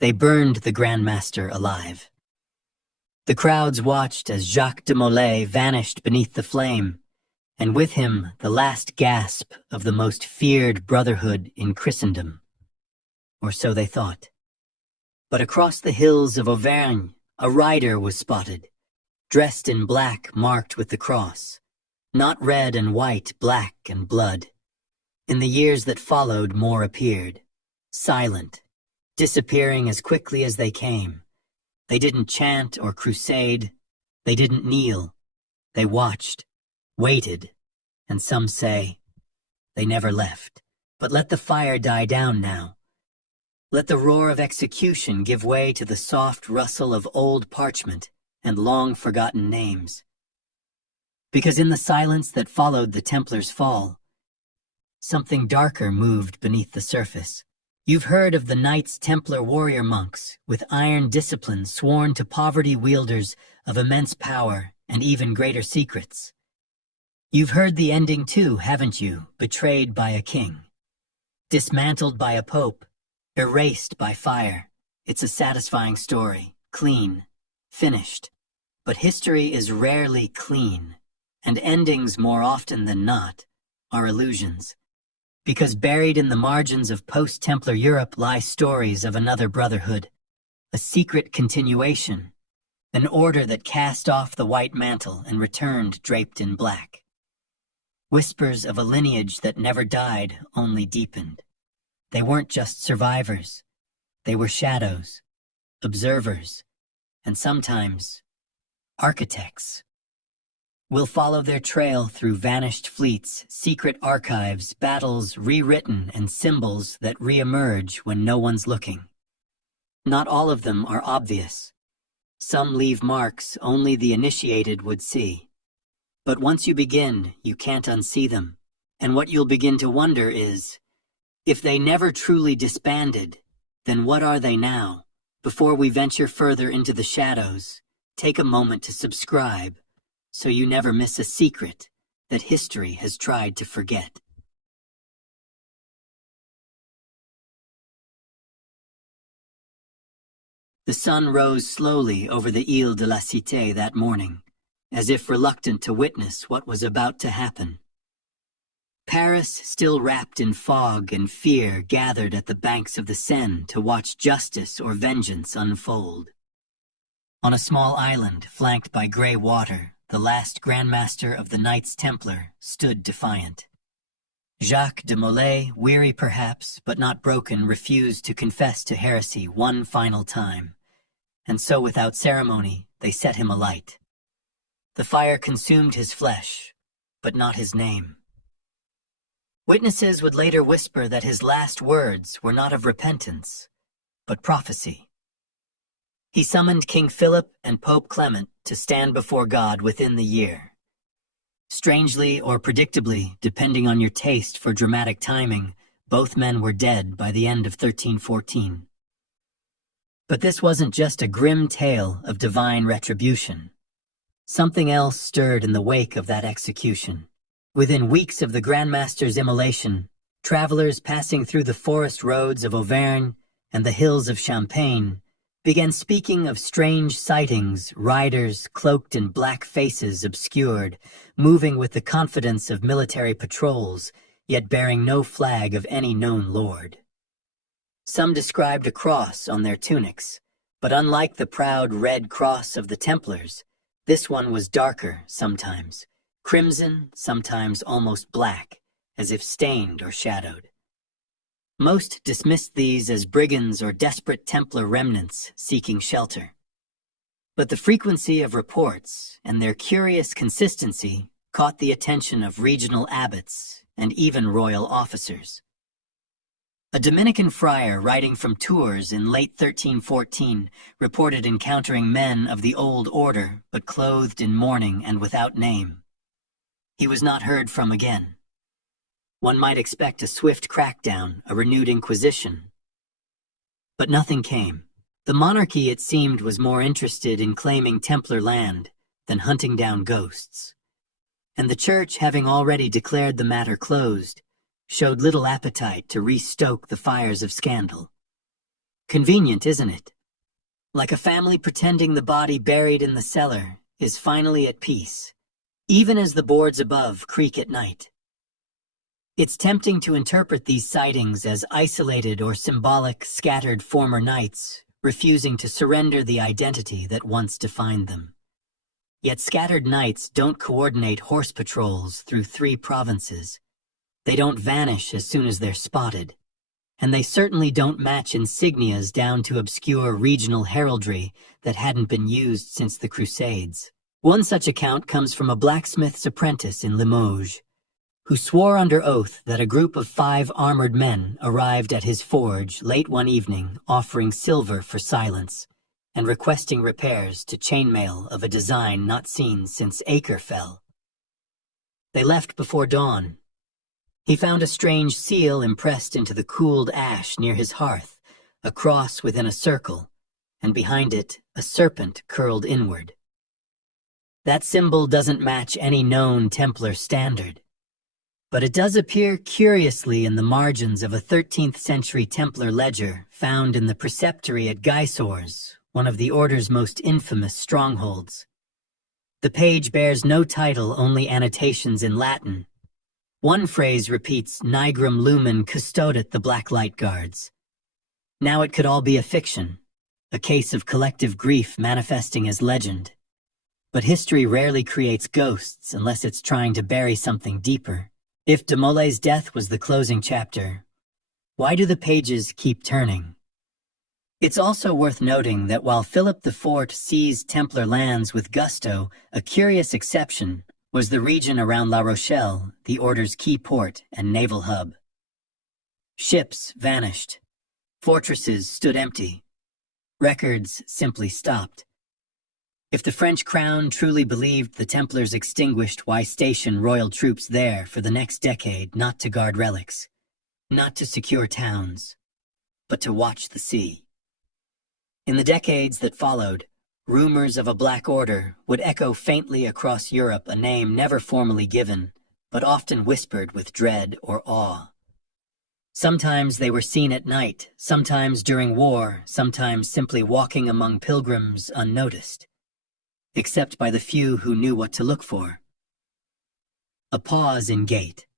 They burned the Grand Master alive. The crowds watched as Jacques de Molay vanished beneath the flame, and with him the last gasp of the most feared brotherhood in Christendom. Or so they thought. But across the hills of Auvergne, a rider was spotted, dressed in black marked with the cross, not red and white, black and blood. In the years that followed, more appeared, silent, disappearing as quickly as they came. They didn't chant or crusade. They didn't kneel. They watched, waited, and some say they never left. But let the fire die down now. Let the roar of execution give way to the soft rustle of old parchment and long-forgotten names. Because in the silence that followed the Templars' fall, something darker moved beneath the surface. You've heard of the Knights Templar warrior monks with iron discipline sworn to poverty wielders of immense power and even greater secrets. You've heard the ending too, haven't you? Betrayed by a king, dismantled by a pope, erased by fire. It's a satisfying story, clean, finished. But history is rarely clean, and endings more often than not are illusions. Because buried in the margins of post-Templar Europe lie stories of another brotherhood, a secret continuation, an order that cast off the white mantle and returned draped in black. Whispers of a lineage that never died, only deepened. They weren't just survivors. They were shadows, observers, and sometimes architects. We'll follow their trail through vanished fleets, secret archives, battles rewritten, and symbols that reemerge when no one's looking. Not all of them are obvious. Some leave marks only the initiated would see. But once you begin, you can't unsee them. And what you'll begin to wonder is, if they never truly disbanded, then what are they now? Before we venture further into the shadows, take a moment to subscribe, so you never miss a secret that history has tried to forget. The sun rose slowly over the Ile de la Cité that morning, as if reluctant to witness what was about to happen. Paris, still wrapped in fog and fear, gathered at the banks of the Seine to watch justice or vengeance unfold. On a small island flanked by gray water, the last Grand Master of the Knights Templar stood defiant. Jacques de Molay, weary perhaps, but not broken, refused to confess to heresy one final time, and so without ceremony they set him alight. The fire consumed his flesh, but not his name. Witnesses would later whisper that his last words were not of repentance, but prophecy. He summoned King Philip and Pope Clement to stand before God within the year. Strangely or predictably, depending on your taste for dramatic timing, both men were dead by the end of 1314. But this wasn't just a grim tale of divine retribution. Something else stirred in the wake of that execution. Within weeks of the Grand Master's immolation, travelers passing through the forest roads of Auvergne and the hills of Champagne began speaking of strange sightings, riders cloaked in black faces obscured, moving with the confidence of military patrols, yet bearing no flag of any known lord. Some described a cross on their tunics, but unlike the proud red cross of the Templars, this one was darker sometimes, crimson, sometimes almost black, as if stained or shadowed. Most dismissed these as brigands or desperate Templar remnants seeking shelter. But the frequency of reports and their curious consistency caught the attention of regional abbots and even royal officers. A Dominican friar writing from Tours in late 1314 reported encountering men of the old order but clothed in mourning and without name. He was not heard from again. One might expect a swift crackdown, a renewed inquisition. But nothing came. The monarchy, it seemed, was more interested in claiming Templar land than hunting down ghosts. And the Church, having already declared the matter closed, showed little appetite to restoke the fires of scandal. Convenient, isn't it? Like a family pretending the body buried in the cellar is finally at peace, even as the boards above creak at night. It's tempting to interpret these sightings as isolated or symbolic scattered former knights refusing to surrender the identity that once defined them. Yet scattered knights don't coordinate horse patrols through 3 provinces. They don't vanish as soon as they're spotted. And they certainly don't match insignias down to obscure regional heraldry that hadn't been used since the Crusades. One such account comes from a blacksmith's apprentice in Limoges, who swore under oath that a group of 5 armored men arrived at his forge late one evening offering silver for silence and requesting repairs to chainmail of a design not seen since Acre fell. They left before dawn. He found a strange seal impressed into the cooled ash near his hearth, a cross within a circle, and behind it a serpent curled inward. That symbol doesn't match any known Templar standard, but it does appear curiously in the margins of a 13th century Templar ledger found in the preceptory at Gisors, one of the order's most infamous strongholds. The page bears no title, only annotations in Latin. One phrase repeats Nigrum lumen custodet the Black Light Guards. Now it could all be a fiction, a case of collective grief manifesting as legend. But history rarely creates ghosts unless it's trying to bury something deeper. If de Molay's death was the closing chapter, why do the pages keep turning? It's also worth noting that while Philip IV seized Templar lands with gusto, a curious exception was the region around La Rochelle, the order's key port and naval hub. Ships vanished. Fortresses stood empty. Records simply stopped. If the French crown truly believed the Templars extinguished, why station royal troops there for the next decade, not to guard relics, not to secure towns, but to watch the sea? In the decades that followed, rumors of a Black Order would echo faintly across Europe, a name never formally given, but often whispered with dread or awe. Sometimes they were seen at night, sometimes during war, sometimes simply walking among pilgrims unnoticed, except by the few who knew what to look for. A pause in gait,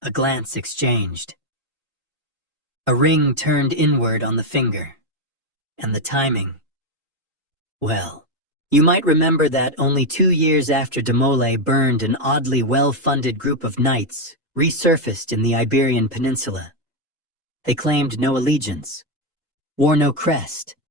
a glance exchanged, a ring turned inward on the finger, and the timing. Well, you might remember that only 2 years after de Molay burned, an oddly well-funded group of knights resurfaced in the Iberian Peninsula. They claimed no allegiance, wore no crest,